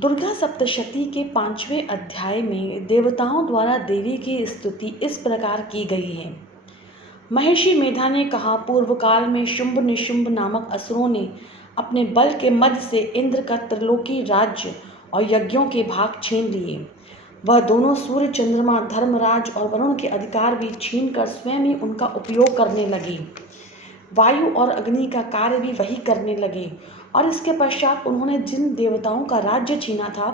दुर्गा सप्तशती के 5वें अध्याय में देवताओं द्वारा देवी की स्तुति इस प्रकार की गई है। महर्षि मेधा ने कहा, पूर्व काल में शुंभ निशुंभ नामक असुरों ने अपने बल के मद से इंद्र का त्रिलोकी राज्य और यज्ञों के भाग छीन लिए। वह दोनों सूर्य, चंद्रमा, धर्मराज और वरुण के अधिकार भी छीनकर स्वयं ही उनका उपयोग करने लगे। वायु और अग्नि का कार्य भी वही करने लगे और इसके पश्चात उन्होंने जिन देवताओं का राज्य छीना था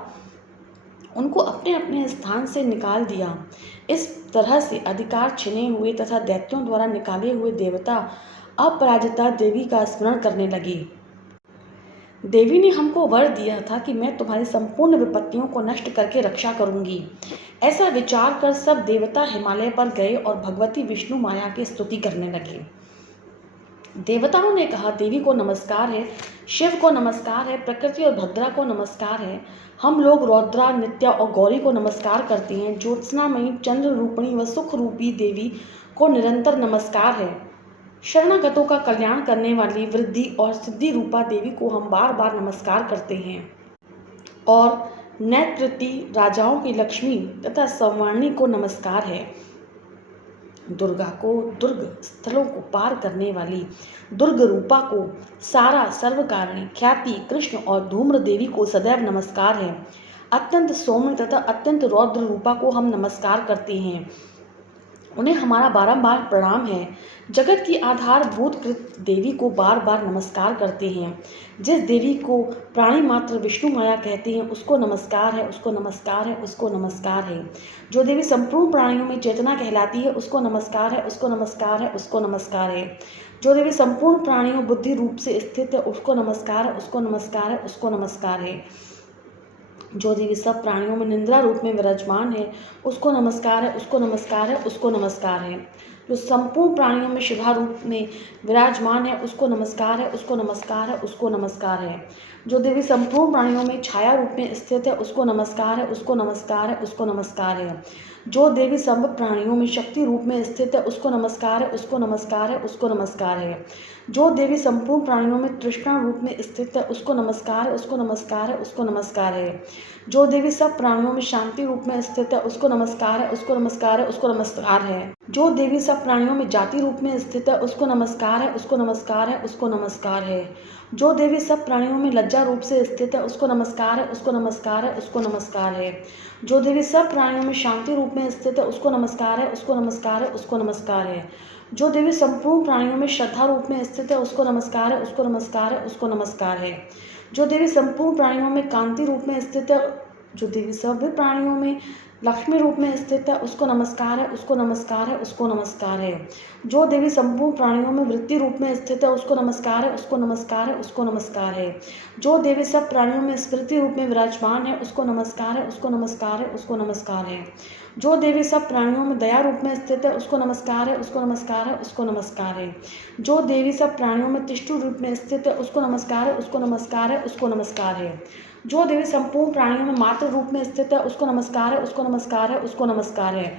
उनको अपने अपने स्थान से निकाल दिया। इस तरह से अधिकार छिने हुए तथा दैत्यों द्वारा निकाले हुए देवता अपराजिता देवी का स्मरण करने लगे। देवी ने हमको वर दिया था कि मैं तुम्हारी संपूर्ण विपत्तियों को नष्ट करके रक्षा करूंगी। ऐसा विचार कर सब देवता हिमालय पर गए और भगवती विष्णु माया की स्तुति करने लगे। देवताओं ने कहा, देवी को नमस्कार है, शिव को नमस्कार है, प्रकृति और भद्रा को नमस्कार है। हम लोग रौद्रा, नित्या और गौरी को नमस्कार करते हैं। ज्योत्सनामयी, चंद्र रूपिणी व सुख रूपी देवी को निरंतर नमस्कार है। शरणागतों का कल्याण करने वाली वृद्धि और सिद्धि रूपा देवी को हम बार बार नमस्कार करते हैं। और नेत्रवती राजाओं की लक्ष्मी तथा संवारणी को नमस्कार है। दुर्गा को, दुर्ग स्थलों को पार करने वाली दुर्ग रूपा को, सारा, सर्वकारिणी, ख्याति, कृष्ण और धूम्र देवी को सदैव नमस्कार है। अत्यंत सौम्य तथा अत्यंत रौद्र रूपा को हम नमस्कार करते हैं, उन्हें हमारा बारंबार प्रणाम है। जगत की आधारभूत कृत देवी को बार बार नमस्कार करते हैं। जिस देवी को प्राणी मात्र विष्णु माया कहते हैं उसको नमस्कार है, उसको नमस्कार है, उसको नमस्कार है। जो देवी संपूर्ण प्राणियों में चेतना कहलाती है उसको नमस्कार है, उसको नमस्कार है, उसको नमस्कार है। जो देवी संपूर्ण प्राणियों बुद्धि रूप से स्थित है उसको नमस्कार है, उसको नमस्कार है, उसको नमस्कार है। जो देवी सब प्राणियों में निंद्रा रूप में विराजमान है उसको नमस्कार है, उसको नमस्कार है, उसको नमस्कार है। जो संपूर्ण प्राणियों में शिवा रूप में विराजमान है उसको नमस्कार है, उसको नमस्कार है, उसको नमस्कार है। जो देवी संपूर्ण प्राणियों में छाया रूप में स्थित है उसको नमस्कार है, उसको नमस्कार है, उसको नमस्कार है। जो देवी सब प्राणियों में शक्ति रूप में स्थित है उसको नमस्कार है, उसको नमस्कार है, उसको नमस्कार है। जो देवी संपूर्ण प्राणियों में तृष्णा रूप में स्थित है उसको नमस्कार है, उसको नमस्कार है, उसको नमस्कार है। जो देवी सब प्राणियों में शांति रूप में स्थित है उसको नमस्कार है, उसको नमस्कार है, उसको नमस्कार है। जो देवी सब प्राणियों में जाति रूप में स्थित है उसको नमस्कार है, उसको नमस्कार है, उसको नमस्कार है। जो देवी सब प्राणियों में लज्जा रूप से स्थित है उसको नमस्कार है, उसको नमस्कार है, उसको नमस्कार है। जो देवी सब प्राणियों में शांति रूप में स्थित है उसको नमस्कार है, उसको नमस्कार है, उसको नमस्कार है। जो देवी संपूर्ण प्राणियों में श्रद्धा रूप में स्थित है उसको नमस्कार है, उसको नमस्कार है, उसको नमस्कार है। जो देवी संपूर्ण प्राणियों में कांति रूप में स्थित है, जो देवी सभी प्राणियों में लक्ष्मी रूप में स्थित है उसको नमस्कार है, उसको नमस्कार है, उसको नमस्कार है। जो देवी संपूर्ण प्राणियों में वृत्ति रूप में स्थित है उसको नमस्कार है, उसको नमस्कार है, उसको नमस्कार है। जो देवी सब प्राणियों में स्मृति रूप में विराजमान है उसको नमस्कार है, उसको नमस्कार है, उसको नमस्कार है। जो देवी सब प्राणियों में दया रूप में स्थित है उसको नमस्कार है, उसको नमस्कार है, उसको नमस्कार है। जो देवी सब प्राणियों में तिष्ठु रूप में स्थित है उसको नमस्कार है, उसको नमस्कार है, उसको नमस्कार है। जो देवी संपूर्ण प्राणियों में मात्र रूप में स्थित है उसको नमस्कार है, उसको नमस्कार है, उसको नमस्कार है।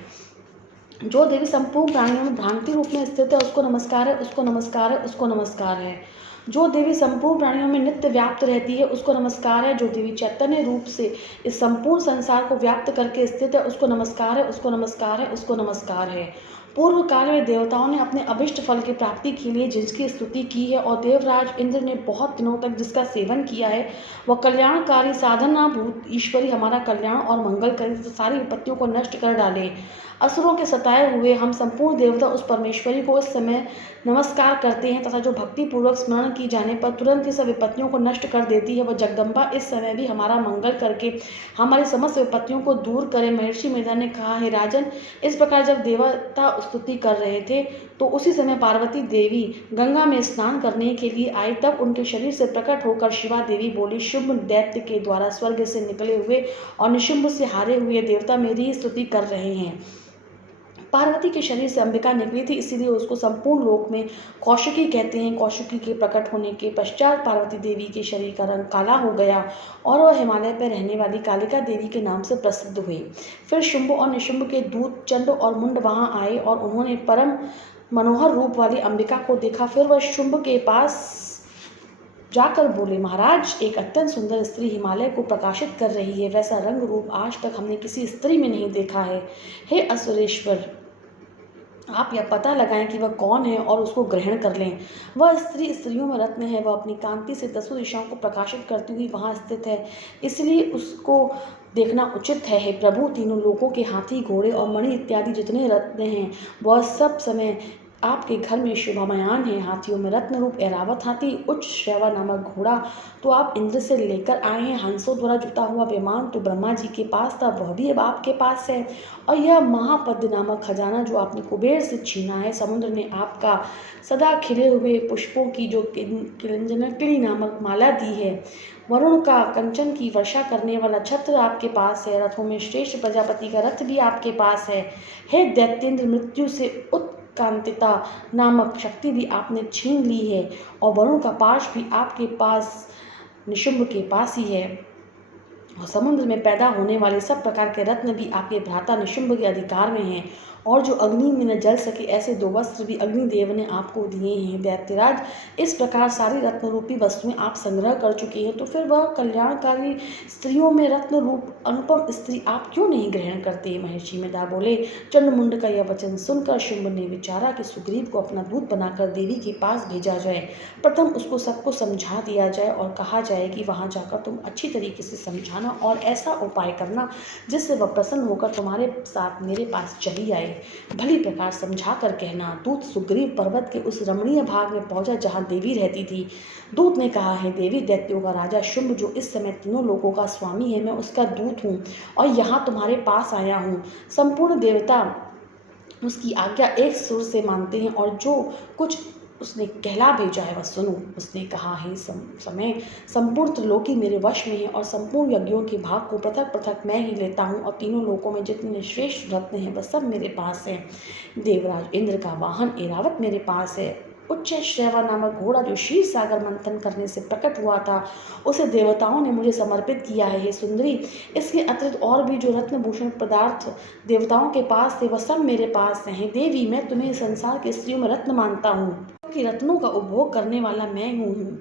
जो देवी संपूर्ण प्राणियों में भ्रांति रूप में स्थित है उसको नमस्कार है, उसको नमस्कार है, उसको नमस्कार है। जो देवी संपूर्ण प्राणियों में नित्य व्याप्त रहती है उसको नमस्कार है। जो देवी चैतन्य रूप से इस संपूर्ण संसार को व्याप्त करके स्थित है उसको नमस्कार है, उसको नमस्कार है, उसको नमस्कार है। पूर्व काल में देवताओं ने अपने अभिष्ट फल की प्राप्ति के लिए जिसकी स्तुति की है और देवराज इंद्र ने बहुत दिनों तक जिसका सेवन किया है, वह कल्याणकारी साधनाभूत ईश्वरी हमारा कल्याण और मंगल करे, सारी विपत्तियों को नष्ट कर डाले। असुरों के सताए हुए हम संपूर्ण देवता उस परमेश्वरी को उस समय नमस्कार करते हैं तथा जो भक्ति पूर्वक स्मरण की जाने पर तुरंत ही सब विपत्तियों को नष्ट कर देती है, वह जगदम्बा इस समय भी हमारा मंगल करके हमारी समस्त विपत्तियों को दूर करे। महर्षि मेधा ने कहा, हे राजन, इस प्रकार जब देवता स्तुति कर रहे थे तो उसी समय पार्वती देवी गंगा में स्नान करने के लिए आई। तब उनके शरीर से प्रकट होकर शिवा देवी बोली, शुंभ दैत्य के द्वारा स्वर्ग से निकले हुए और निशुंभ से हारे हुए देवता मेरी स्तुति कर रहे हैं। पार्वती के शरीर से अंबिका निकली थी, इसीलिए उसको संपूर्ण लोक में कौशिकी कहते हैं। कौशिकी के प्रकट होने के पश्चात पार्वती देवी के शरीर का रंग काला हो गया और वह हिमालय पर रहने वाली कालिका देवी के नाम से प्रसिद्ध हुई। फिर शुंभ और निशुंभ के दूत चंड और मुंड वहां आए और उन्होंने परम मनोहर रूप वाली अंबिका को देखा। फिर वह शुंभ के पास जाकर बोले, महाराज, एक अत्यंत सुंदर स्त्री हिमालय को प्रकाशित कर रही है। वैसा रंग रूप आज तक हमने किसी स्त्री में नहीं देखा है। हे असुरेश्वर, आप यह पता लगाएं कि वह कौन है और उसको ग्रहण कर लें। वह स्त्री स्त्रियों में रत्न है। वह अपनी कांति से दसों दिशाओं को प्रकाशित करती हुई वहाँ स्थित है, इसलिए उसको देखना उचित है। हे प्रभु, तीनों लोकों के हाथी, घोड़े और मणि इत्यादि जितने रत्न हैं, वह सब समय आपके घर में शोभामयान है। हाथियों में रत्न रूप ऐरावत हाथी, उच्च श्रवा नामक घोड़ा तो आप इंद्र से लेकर आए हैं। हंसों द्वारा जुटा हुआ विमान तो ब्रह्मा जी के पास था, वह भी अब आपके पास है। और यह महापद्य नामक खजाना जो आपने कुबेर से छीना है, समुद्र ने आपका सदा खिले हुए पुष्पों की जो किंजनकली नामक माला दी है। वरुण का कंचन की वर्षा करने वाला छत्र आपके पास है। रथों में श्रेष्ठ प्रजापति का रथ भी आपके पास है। हे दैत्येंद्र, मृत्यु से उत्कांतिता नामक शक्ति भी आपने छीन ली है, और वरुण का पाश भी आपके पास निशुंभ के पास ही है। और समुद्र में पैदा होने वाले सब प्रकार के रत्न भी आपके भ्राता निशुंभ के अधिकार में हैं, और जो अग्नि में न जल सके ऐसे 2 वस्त्र भी अग्निदेव ने आपको दिए हैं। दैत्यराज, इस प्रकार सारी रत्न रूपी वस्तुएं आप संग्रह कर चुके हैं, तो फिर वह कल्याणकारी स्त्रियों में रत्न रूप अनुपम स्त्री आप क्यों नहीं ग्रहण करते? महर्षि मेधा बोले। चंडमुंड का यह वचन सुनकर शुंभ ने विचारा कि सुग्रीव को अपना दूत बनाकर देवी के पास भेजा जाए। प्रथम उसको सबको समझा दिया जाए और कहा जाए कि वहां जाकर तुम अच्छी तरीके से समझाना और ऐसा उपाय करना जिससे वह प्रसन्न होकर तुम्हारे साथ मेरे पास चली आए। भली प्रकार समझा कर कहना। दूत सुग्रीव पर्वत के उस रमणीय भाग में पहुंचा जहां देवी रहती थी। दूत ने कहा, है देवी, दैत्यों का राजा शुंभ जो इस समय तीनों लोगों का स्वामी है, मैं उसका दूत हूँ और यहाँ तुम्हारे पास आया हूँ। संपूर्ण देवता उसकी आज्ञा एक सुर से मानते हैं और जो कुछ उसने कहला भेजा है वह सुनो। उसने कहा, है समय संपूर्ण त्रिलोकी मेरे वश में है और संपूर्ण यज्ञों के भाग को पृथक पृथक मैं ही लेता हूँ, और तीनों लोकों में जितने श्रेष्ठ रत्न हैं वह सब मेरे पास है। देवराज इंद्र का वाहन ऐरावत मेरे पास है। उच्च श्रवा नामक घोड़ा जो क्षीर सागर मंथन करने से प्रकट हुआ था, उसे देवताओं ने मुझे समर्पित किया है। हे सुंदरी, इसके अतिरिक्त और भी जो रत्नभूषण पदार्थ देवताओं के पास थे वह सब मेरे पास हैं। देवी, मैं तुम्हें संसार की स्त्रियों में रत्न मानता हूँ, क्योंकि रत्नों का उपभोग करने वाला मैं हूँ।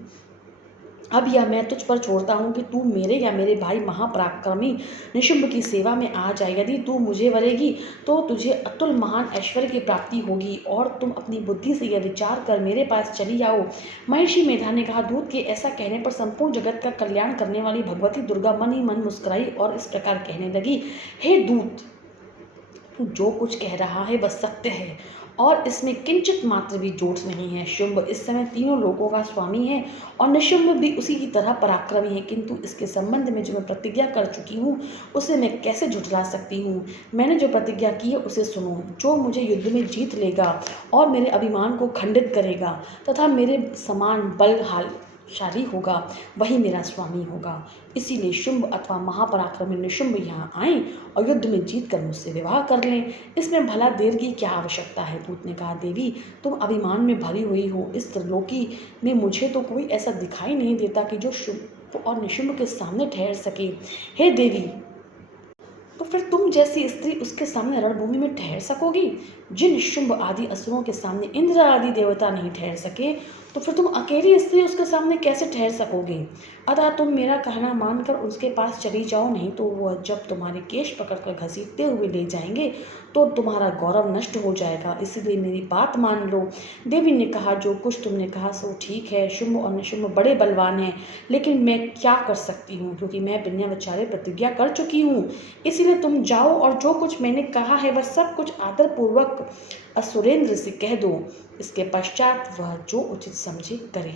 अब यह मैं तुझ पर छोड़ता हूँ कि तू मेरे या मेरे भाई महापराक्रमी निशुंभ की सेवा में आ जाए। यदि तू मुझे वरेगी तो तुझे अतुल महान ऐश्वर्य की प्राप्ति होगी, और तुम अपनी बुद्धि से यह विचार कर मेरे पास चली आओ। महर्षि मेधा ने कहा, दूत के ऐसा कहने पर संपूर्ण जगत का कल्याण करने वाली भगवती दुर्गा मन ही मन मुस्कुराई और इस प्रकार कहने लगी, हे दूत, तू जो कुछ कह रहा है वह सत्य है और इसमें किंचित मात्र भी झूठ नहीं है। शुंभ इस समय तीनों लोगों का स्वामी है और निशुंभ भी उसी की तरह पराक्रमी है, किंतु इसके संबंध में जो मैं प्रतिज्ञा कर चुकी हूँ उसे मैं कैसे झुठला सकती हूँ। मैंने जो प्रतिज्ञा की है उसे सुनो। जो मुझे युद्ध में जीत लेगा और मेरे अभिमान को खंडित करेगा तथा मेरे समान बलशाली होगा, वही मेरा स्वामी होगा। इसीलिए शुंभ अथवा महापराक्रमी निशुंभ यहाँ आए और युद्ध में जीत कर मुझसे विवाह कर लें। इसमें भला देर की क्या आवश्यकता है? दूत ने कहा, देवी, तुम अभिमान में भरी हुई हो। इस त्रिलोकी में मुझे तो कोई ऐसा दिखाई नहीं देता कि जो शुंभ और निशुंभ के सामने ठहर सके। हे देवी, तो फिर तुम जैसी स्त्री उसके सामने रणभूमि में ठहर सकोगी? जिन शुंभ आदि असुरों के सामने इंद्र आदि देवता नहीं ठहर सके, तो फिर तुम अकेली स्त्री उसके सामने कैसे ठहर सकोगे? अतः तुम मेरा कहना मानकर उसके पास चली जाओ, नहीं तो वह जब तुम्हारे केश पकड़कर घसीटते हुए ले जाएंगे तो तुम्हारा गौरव नष्ट हो जाएगा। इसलिए मेरी बात मान लो। देवी ने कहा, जो कुछ तुमने कहा सो ठीक है। शुंभ और निशुंभ बड़े बलवान हैं, लेकिन मैं क्या कर सकती हूँ, क्योंकि मैं बिना विचारे प्रतिज्ञा कर चुकी हूँ। इसीलिए तुम जाओ और जो कुछ मैंने कहा है वह सब कुछ आदरपूर्वक असुरेंद्र से कह दो। इसके पश्चात वह जो उचित समझे करे।